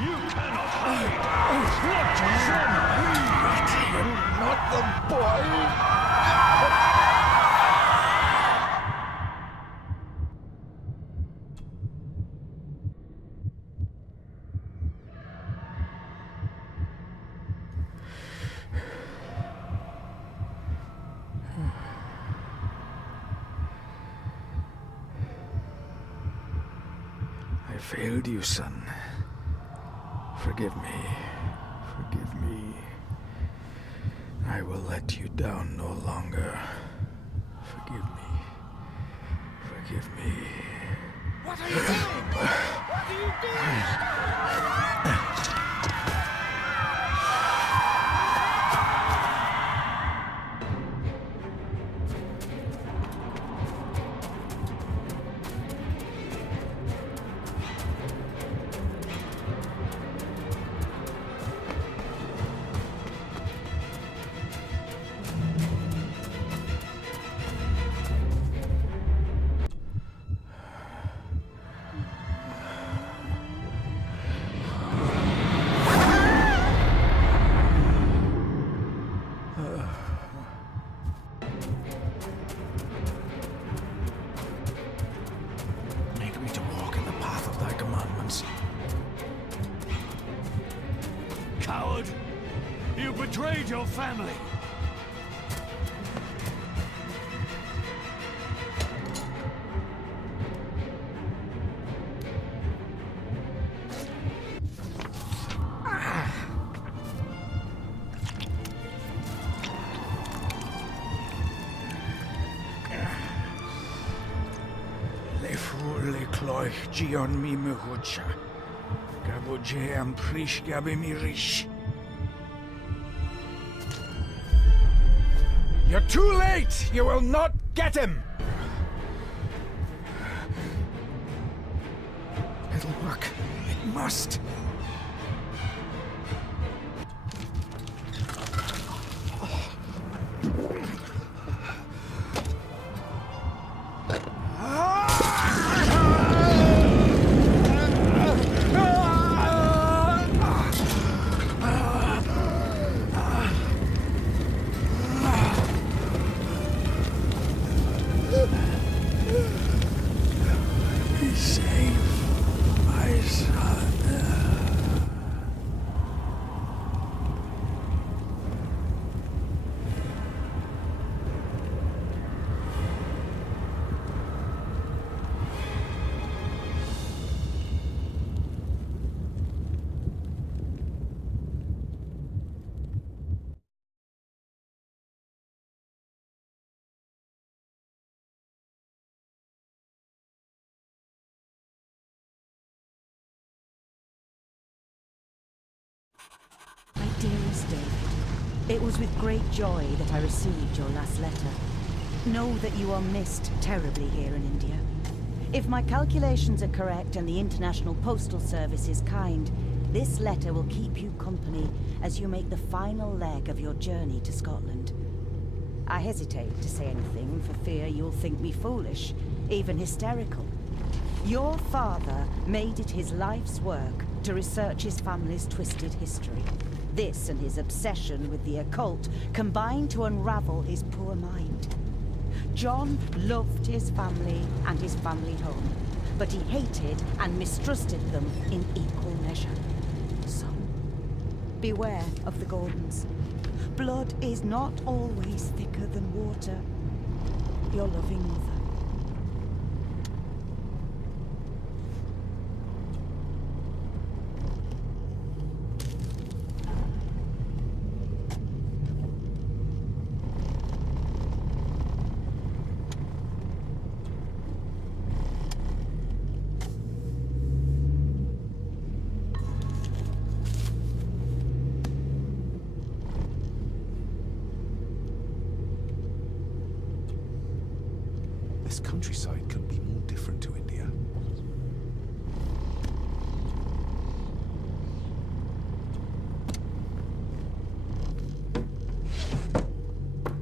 You cannot hide! What from me? Not the boy! I failed you, son. Forgive me. Forgive me. I will let you down no longer. Forgive me. Forgive me. What are you doing? What are you doing? Make me to walk in the path of thy commandments. Coward! You betrayed your family! Le fu le cloich gion mi mehucha. Gaboje am prish gabe mi rish. You're too late! You will not get him! It'll work. It must. Be safe, my son. My dearest David, it was with great joy that I received your last letter. Know that you are missed terribly here in India. If my calculations are correct and the International Postal Service is kind, this letter will keep you company as you make the final leg of your journey to Scotland. I hesitate to say anything for fear you'll think me foolish, even hysterical. Your father made it his life's work to research his family's twisted history. This and his obsession with the occult combined to unravel his poor mind. John loved his family and his family home, but he hated and mistrusted them in equal measure. So, beware of the Gordons. Blood is not always thicker than water. Your loving mother. this countryside couldn't be more different to India.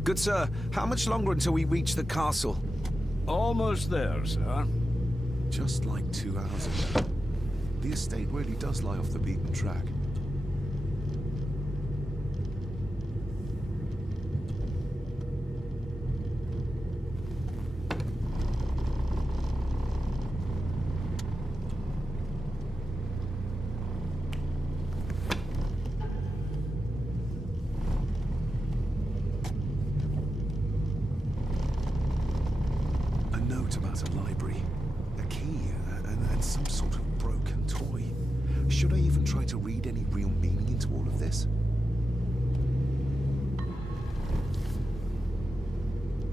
Good sir, how much longer until we reach the castle? Almost there, sir. Just like 2 hours ago. The estate really does lie off the beaten track. A note about a library, a key, and some sort of broken toy. Should I even try to read any real meaning into all of this?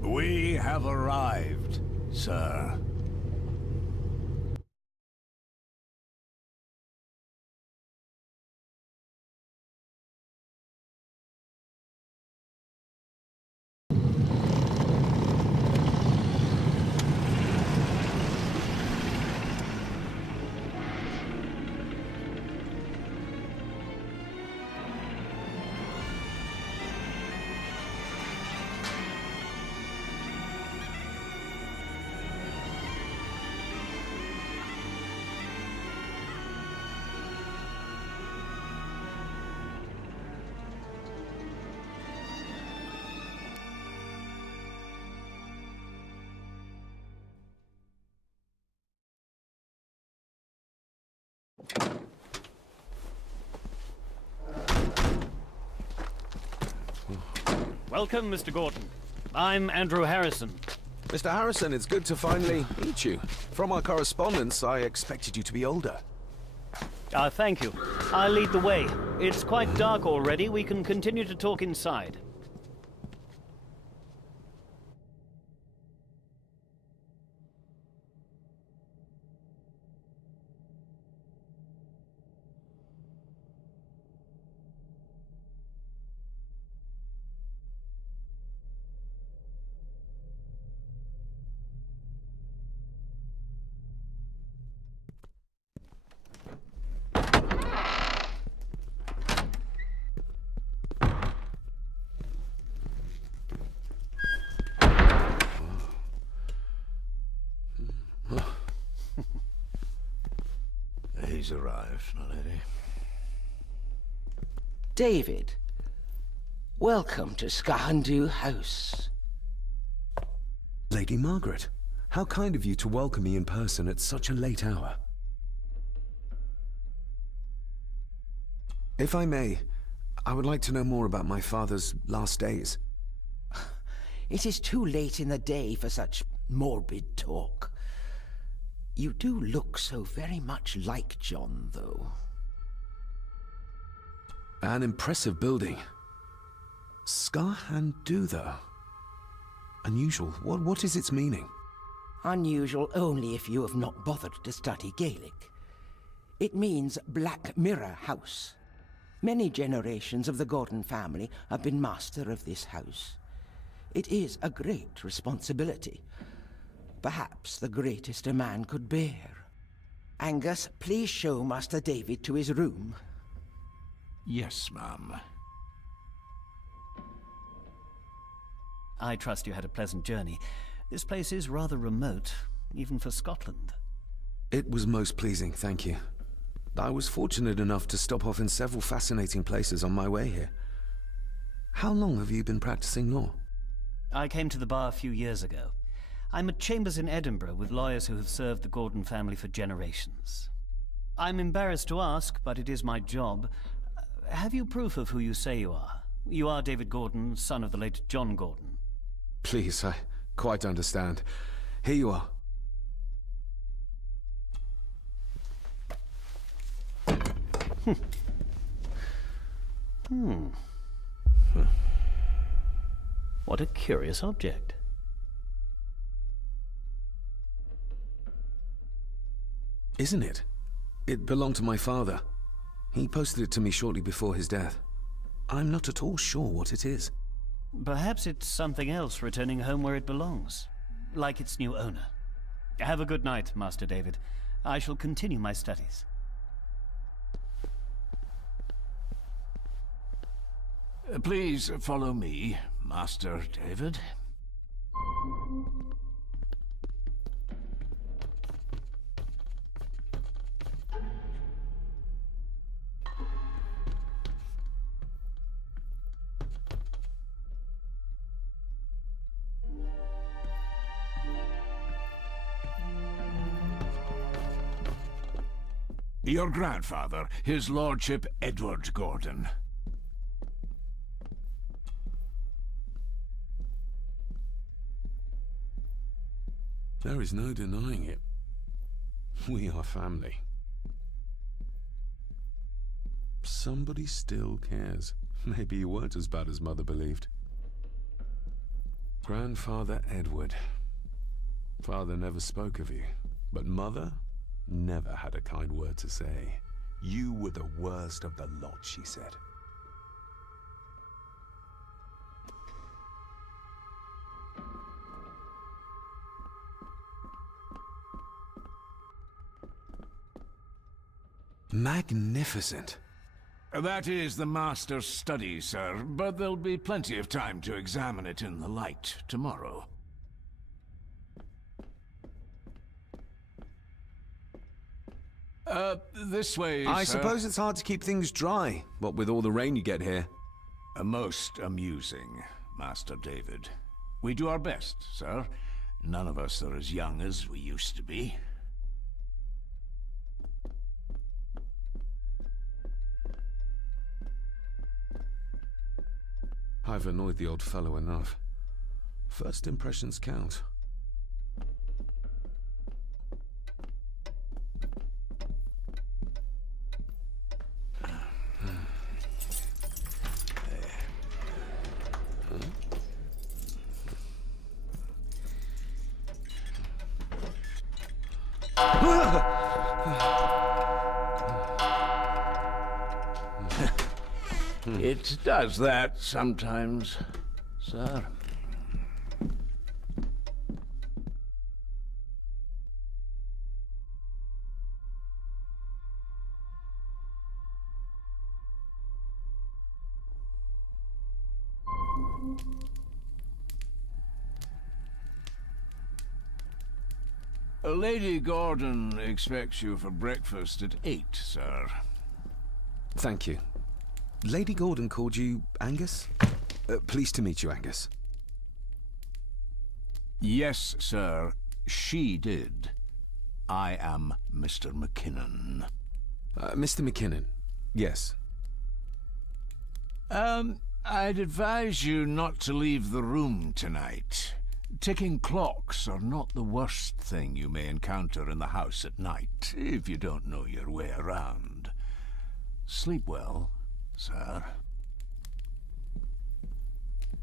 We have arrived, sir. Welcome, Mr. Gordon. I'm Andrew Harrison. Mr. Harrison, it's good to finally meet you. From our correspondence, I expected you to be older. Thank you. I'll lead the way. It's quite dark already. We can continue to talk inside. He's arrived, my lady. David, welcome to Skahandu House. Lady Margaret, how kind of you to welcome me in person at such a late hour. If I may, I would like to know more about my father's last days. It is too late in the day for such morbid talk. You do look so very much like John, though. An impressive building. Skahandu, though. Unusual. What is its meaning? Unusual only if you have not bothered to study Gaelic. It means Black Mirror House. Many generations of the Gordon family have been master of this house. It is a great responsibility. Perhaps the greatest a man could bear. Angus, please show Master David to his room. Yes, ma'am. I trust you had a pleasant journey. This place is rather remote, even for Scotland. It was most pleasing, thank you. I was fortunate enough to stop off in several fascinating places on my way here. How long have you been practicing law? I came to the bar a few years ago. I'm at chambers in Edinburgh with lawyers who have served the Gordon family for generations. I'm embarrassed to ask, but it is my job. Have you proof of who you say you are? You are David Gordon, son of the late John Gordon. Please, I quite understand. Here you are. What a curious object. Isn't it? It belonged to my father. He posted it to me shortly before his death. I'm not at all sure what it is. Perhaps it's something else returning home where it belongs. like its new owner. Have a good night, Master David. I shall continue my studies. Please follow me, Master David. Your grandfather, his lordship Edward Gordon. There is no denying it. We are family. Somebody still cares. Maybe you weren't as bad as Mother believed. Grandfather Edward. Father never spoke of you, but Mother never had a kind word to say. You were the worst of the lot, she said. Magnificent. That is the Master's study, sir, but there'll be plenty of time to examine it in the light tomorrow. This way, I sir. suppose it's hard to keep things dry, what with all the rain you get here. Most amusing, Master David. We do our best, sir. None of us are as young as we used to be. I've annoyed the old fellow enough. First impressions count. It does that sometimes, sir. Lady Gordon expects you for breakfast at 8, sir. Thank you. Lady Gordon called you Angus? Pleased to meet you, Angus. Yes, sir. She did. I am Mr. McKinnon. Mr. McKinnon. Yes. I'd advise you not to leave the room tonight. Ticking clocks are not the worst thing you may encounter in the house at night, if you don't know your way around. Sleep well, sir.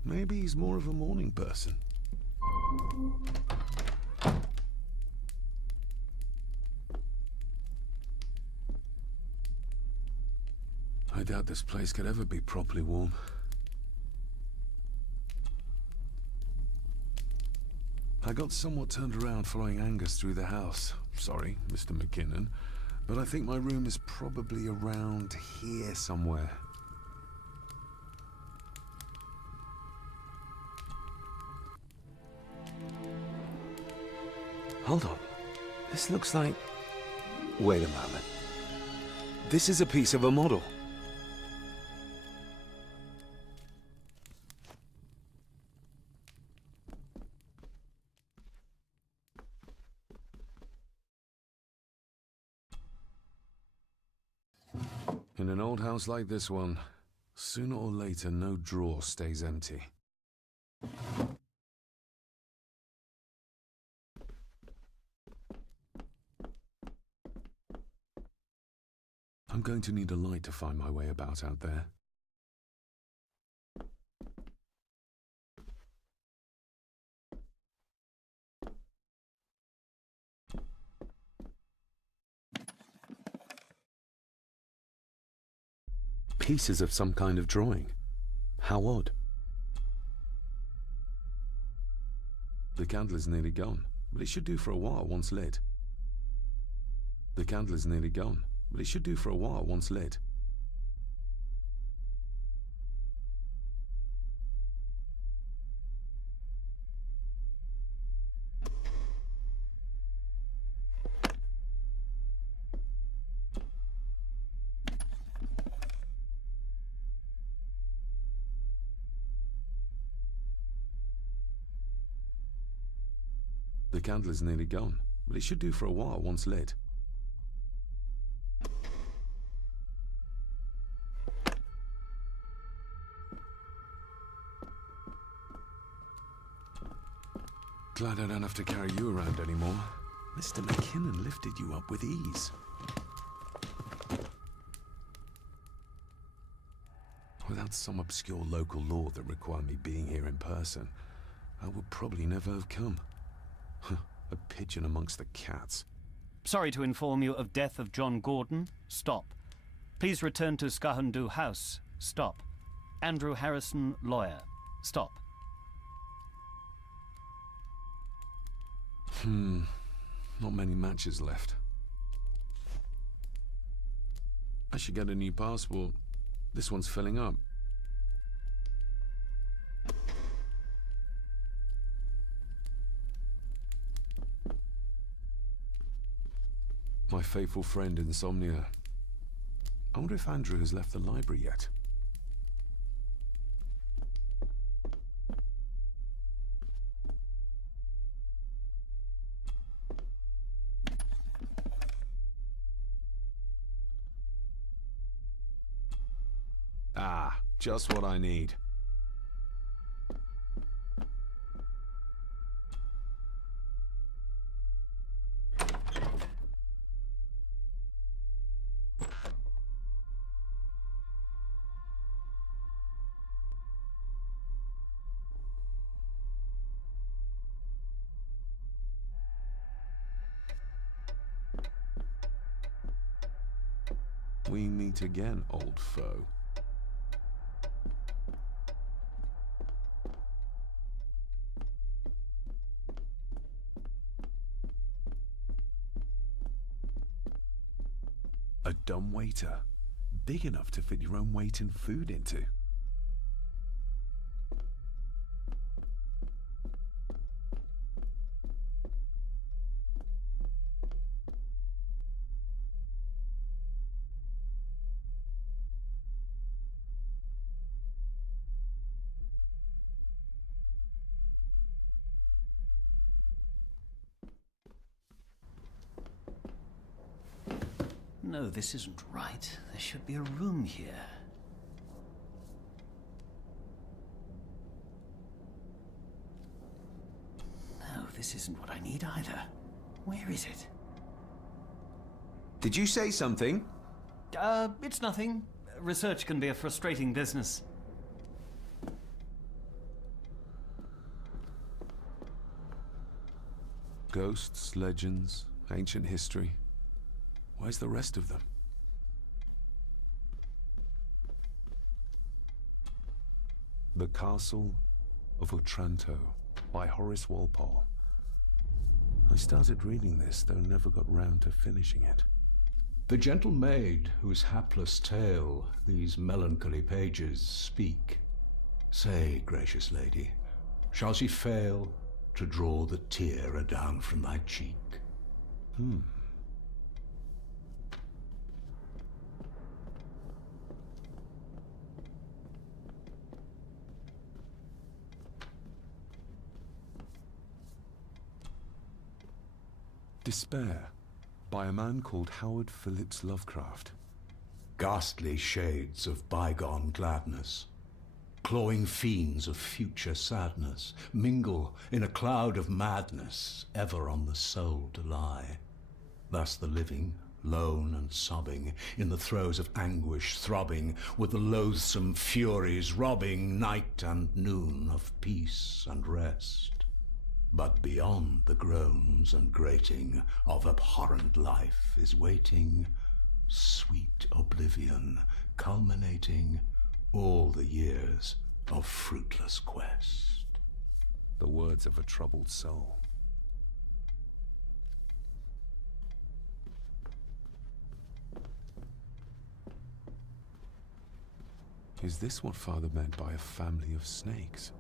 Maybe he's more of a morning person. I doubt this place could ever be properly warm. I got somewhat turned around following Angus through the house. Sorry, Mr. McKinnon, but I think my room is probably around here somewhere. Hold on. This looks like... Wait a moment. This is a piece of a model. In an old house like this one, sooner or later no drawer stays empty. I'm going to need a light to find my way about out there. Pieces of some kind of drawing. How odd. The candle is nearly gone, but it should do for a while once lit. The candle is nearly gone, but it should do for a while once lit. The candle is nearly gone, but it should do for a while once lit. Glad I don't have to carry you around anymore. Mr. McKinnon lifted you up with ease. Without some obscure local law that required me being here in person, I would probably never have come. A pigeon amongst the cats. Sorry to inform you of death of John Gordon. Stop. Please return to Skahandu House. Stop. Andrew Harrison, lawyer. Stop. Not many matches left. I should get a new passport. This one's filling up. My faithful friend Insomnia. I wonder if Andrew has left the library yet. Ah, just what I need. We meet again, old foe. A dumb waiter, big enough to fit your own weight and food into. No, this isn't right. There should be a room here. No, this isn't what I need either. Where is it? Did you say something? It's nothing. Research can be a frustrating business. Ghosts, legends, ancient history. Where's the rest of them? The Castle of Otranto by Horace Walpole. I started reading this, though never got round to finishing it. The gentle maid whose hapless tale these melancholy pages speak. Say, gracious lady, shall she fail to draw the tear adown from thy cheek? Despair, by a man called Howard Phillips Lovecraft. Ghastly shades of bygone gladness, clawing fiends of future sadness, mingle in a cloud of madness, ever on the soul to lie. Thus the living, lone and sobbing, in the throes of anguish throbbing, with the loathsome furies robbing night and noon of peace and rest. But beyond the groans and grating of abhorrent life is waiting sweet oblivion, culminating all the years of fruitless quest. the words of a troubled soul. Is this what Father meant by a family of snakes?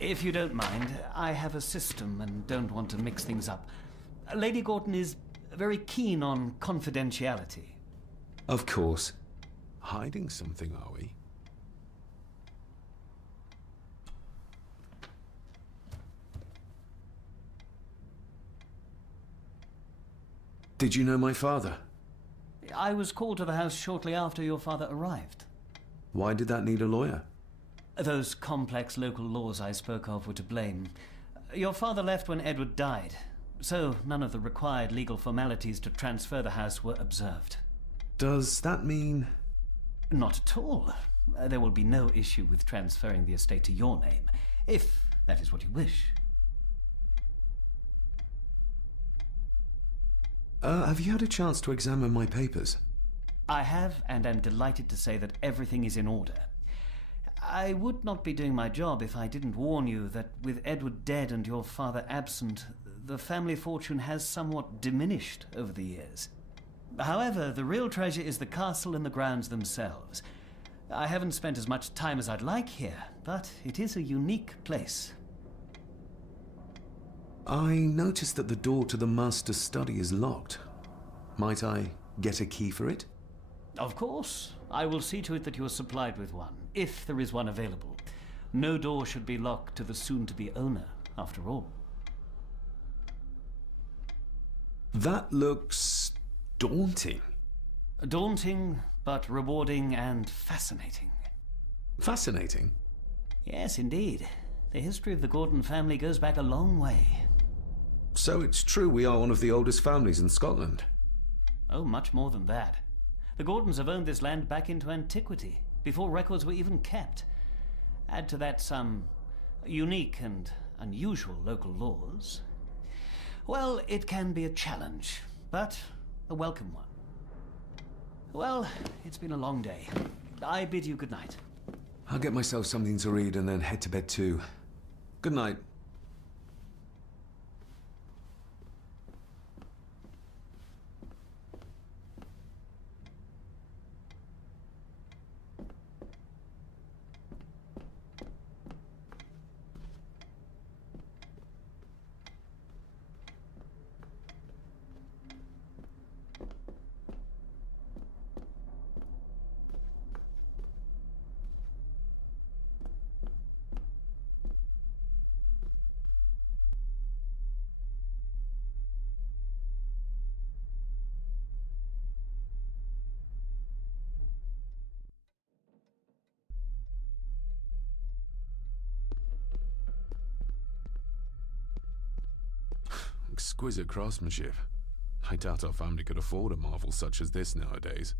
If you don't mind, I have a system and don't want to mix things up. Lady Gordon is very keen on confidentiality. Of course. Hiding something, are we? Did you know my father? I was called to the house shortly after your father arrived. Why did that need a lawyer? Those complex local laws I spoke of were to blame. Your father left when Edward died, so none of the required legal formalities to transfer the house were observed. Does that mean... Not at all. There will be no issue with transferring the estate to your name, if that is what you wish. Have you had a chance to examine my papers? I have, and am delighted to say that everything is in order. I would not be doing my job if I didn't warn you that with Edward dead and your father absent, the family fortune has somewhat diminished over the years. However, the real treasure is the castle and the grounds themselves. I haven't spent as much time as I'd like here, but it is a unique place. I noticed that the door to the master's study is locked. Might I get a key for it? Of course. I will see to it that you are supplied with one, if there is one available. No door should be locked to the soon-to-be owner, after all. That looks... daunting. Daunting, but rewarding and fascinating. Fascinating? Yes, indeed. The history of the Gordon family goes back a long way. So it's true we are one of the oldest families in Scotland? Oh, much more than that. The Gordons have owned this land back into antiquity, before records were even kept. Add to that some unique and unusual local laws. Well, it can be a challenge, but a welcome one. Well, it's been a long day. I bid you good night. I'll get myself something to read and then head to bed too. Good night. Exquisite craftsmanship. I doubt our family could afford a marvel such as this nowadays.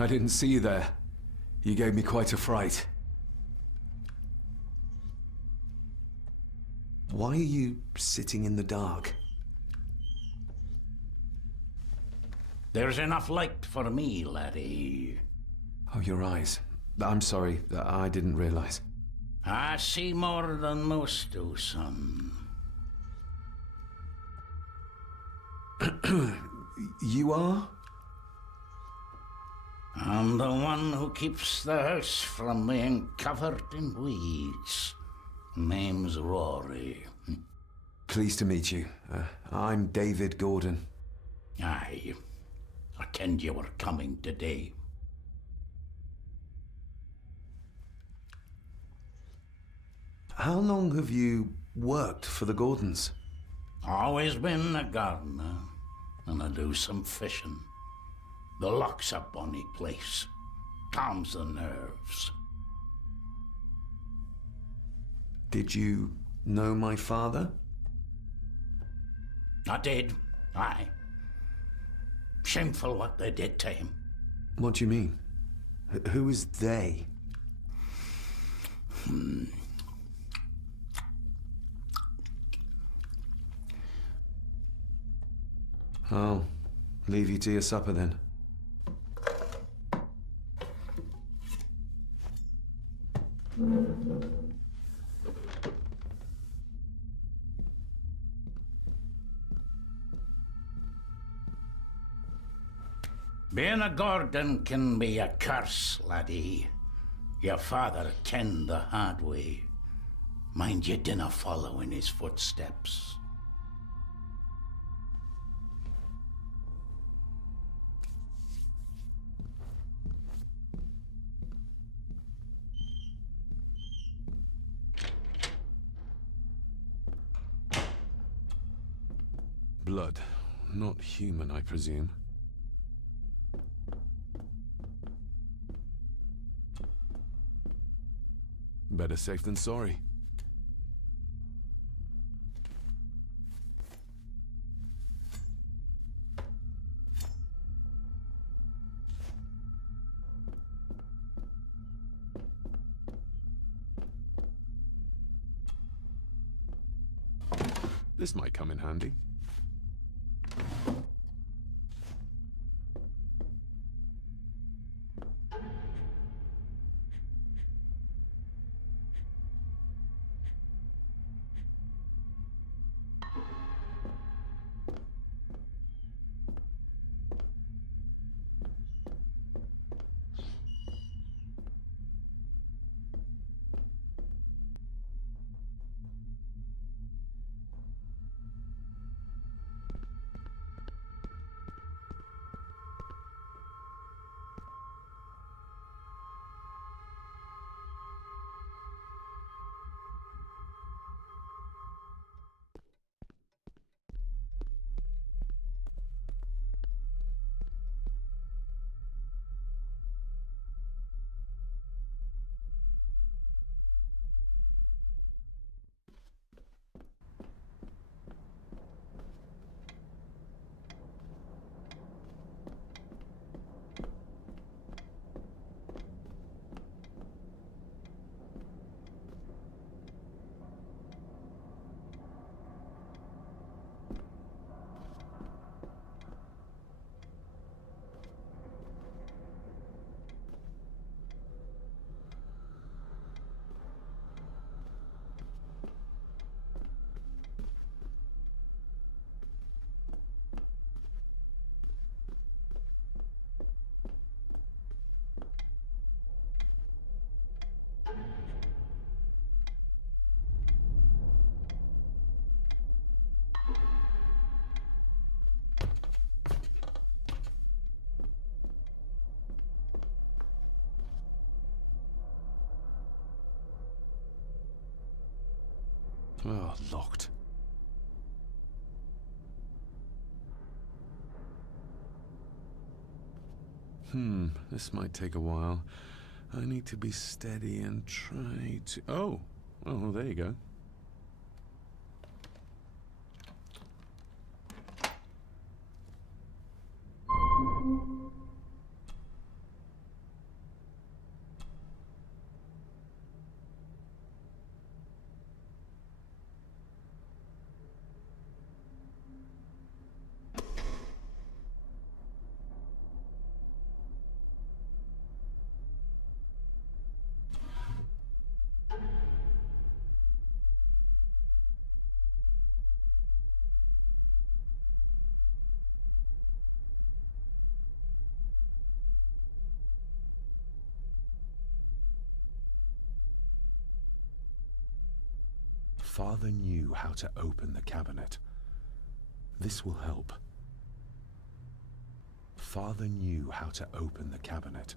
I didn't see you there. You gave me quite a fright. Why are you sitting in the dark? There's enough light for me, laddie. Oh, your eyes. I'm sorry, I didn't realize. I see more than most do, son. You are? I'm the one who keeps the house from being covered in weeds. Name's Rory. Pleased to meet you. I'm David Gordon. Aye. I kenned you were coming today. How long have you worked for the Gordons? Always been a gardener, and I do some fishing. The loch's a bonny place. Calms the nerves. Did you know my father? I did, aye. Shameful what they did to him. What do you mean? Who is they? I'll leave you to your supper then. Being a Gordon can be a curse, laddie. Your father kenned the hard way. Mind you dinna follow in his footsteps. Blood. Not human, I presume. Better safe than sorry. This might come in handy. Oh, locked. This might take a while. I need to be steady and try to... Oh, there you go. Father knew how to open the cabinet. This will help. Father knew how to open the cabinet.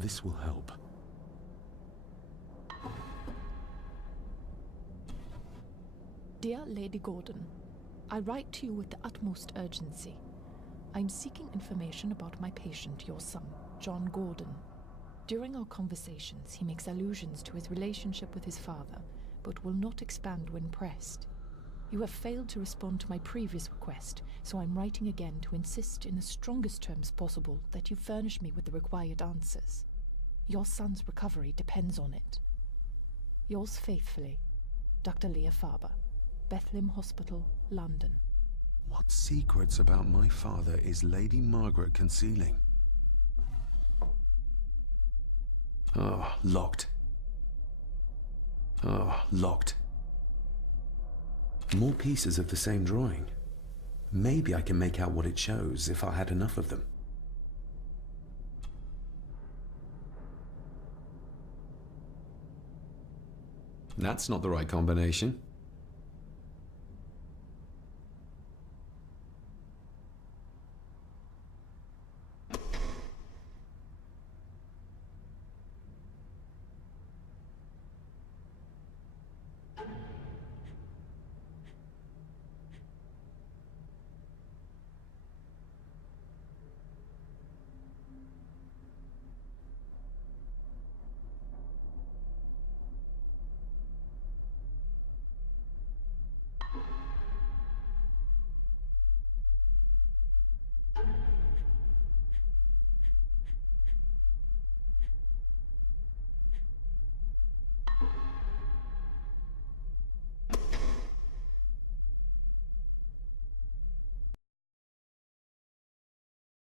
This will help. Dear Lady Gordon, I write to you with the utmost urgency. I'm seeking information about my patient, your son, John Gordon. During our conversations, he makes allusions to his relationship with his father, but will not expand when pressed. You have failed to respond to my previous request, so I'm writing again to insist in the strongest terms possible that you furnish me with the required answers. Your son's recovery depends on it. Yours faithfully, Dr. Leah Faber, Bethlehem Hospital, London. What secrets about my father is Lady Margaret concealing? Oh, locked. Oh, locked. More pieces of the same drawing. Maybe I can make out what it shows if I had enough of them. That's not the right combination.